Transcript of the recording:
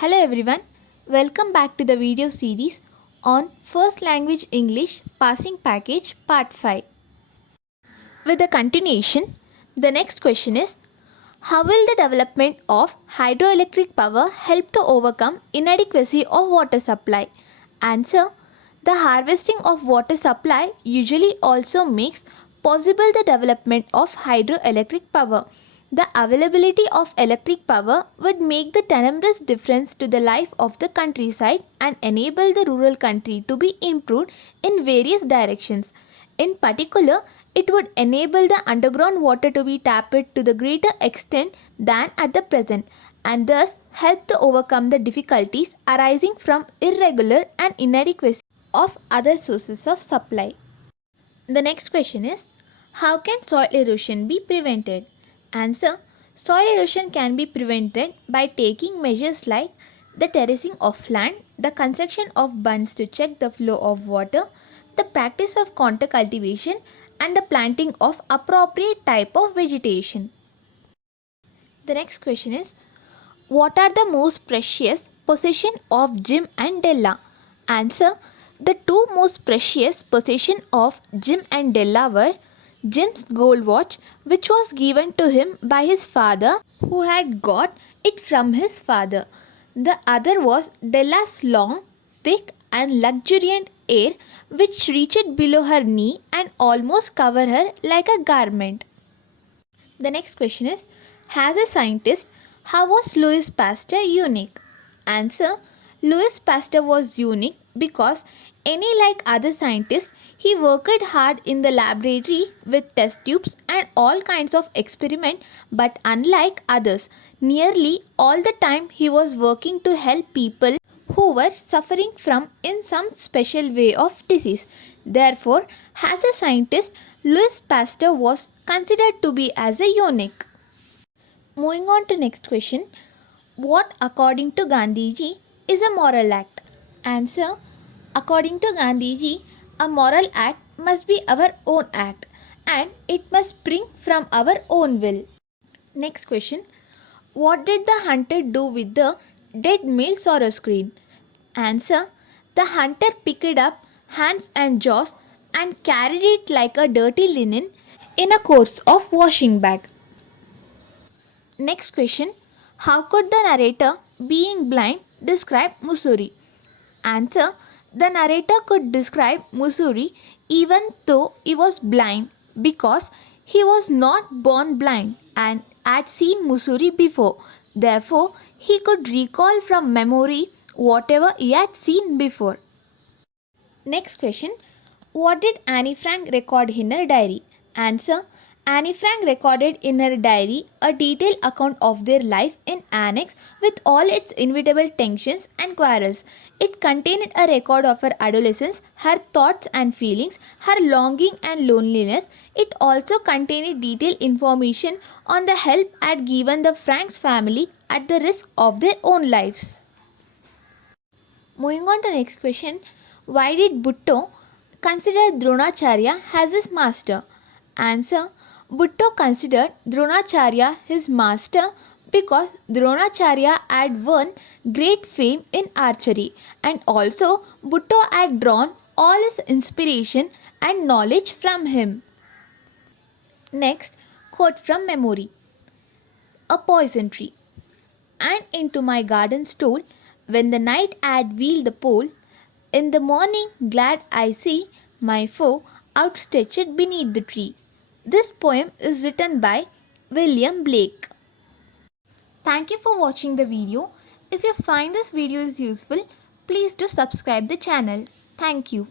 Hello everyone, welcome back to the video series on First Language English Passing Package Part 5. With the continuation, the next question is, how will the development of hydroelectric power help to overcome inadequacy of water supply? Answer, the harvesting of water supply usually also makes possible the development of hydroelectric power. The availability of electric power would make the tremendous difference to the life of the countryside and enable the rural country to be improved in various directions. In particular, it would enable the underground water to be tapped to the greater extent than at the present and thus help to overcome the difficulties arising from irregular and inadequacy of other sources of supply. The next question is, how can soil erosion be prevented? Answer, soil erosion can be prevented by taking measures like the terracing of land, the construction of bunds to check the flow of water, the practice of contour cultivation, and the planting of appropriate type of vegetation. The next question is, what are the most precious possession of Jim and Della? Answer, the two most precious possession of Jim and Della were Jim's gold watch, which was given to him by his father, who had got it from his father. The other was Della's long, thick and luxuriant hair, which reached below her knee and almost covered her like a garment. The next question is, as a scientist, how was Louis Pasteur unique? Answer, Louis Pasteur was unique because like other scientists, he worked hard in the laboratory with test tubes and all kinds of experiment, but unlike others, nearly all the time he was working to help people who were suffering from in some special way of disease. Therefore, as a scientist, Louis Pasteur was considered to be as a unique. Moving on to next question, what according to Gandhiji is a moral act? Answer, according to Gandhiji, a moral act must be our own act and it must spring from our own will. Next question, what did the hunter do with the dead male sorrow screen? Answer, the hunter picked up hands and jaws and carried it like a dirty linen in a course of washing bag. Next question, how could the narrator, being blind, describe Mussoorie? Answer, the narrator could describe Mussoorie even though he was blind because he was not born blind and had seen Mussoorie before. Therefore, he could recall from memory whatever he had seen before. Next question, what did Anne Frank record in her diary? Answer, Anne Frank recorded in her diary a detailed account of their life in annex with all its inevitable tensions and quarrels. It contained a record of her adolescence, her thoughts and feelings, her longing and loneliness. It also contained detailed information on the help had given the Franks family at the risk of their own lives. Moving on to the next question, why did Bhutto consider Dronacharya as his master? Answer, Bhutto considered Dronacharya his master because Dronacharya had won great fame in archery and also Bhutto had drawn all his inspiration and knowledge from him. Next, quote from memory. A poison tree. And into my garden stole, when the night had wheeled the pole, in the morning glad I see my foe outstretched beneath the tree. This poem is written by William Blake. Thank you for watching the video. If you find this video is useful, please do subscribe the channel. Thank you.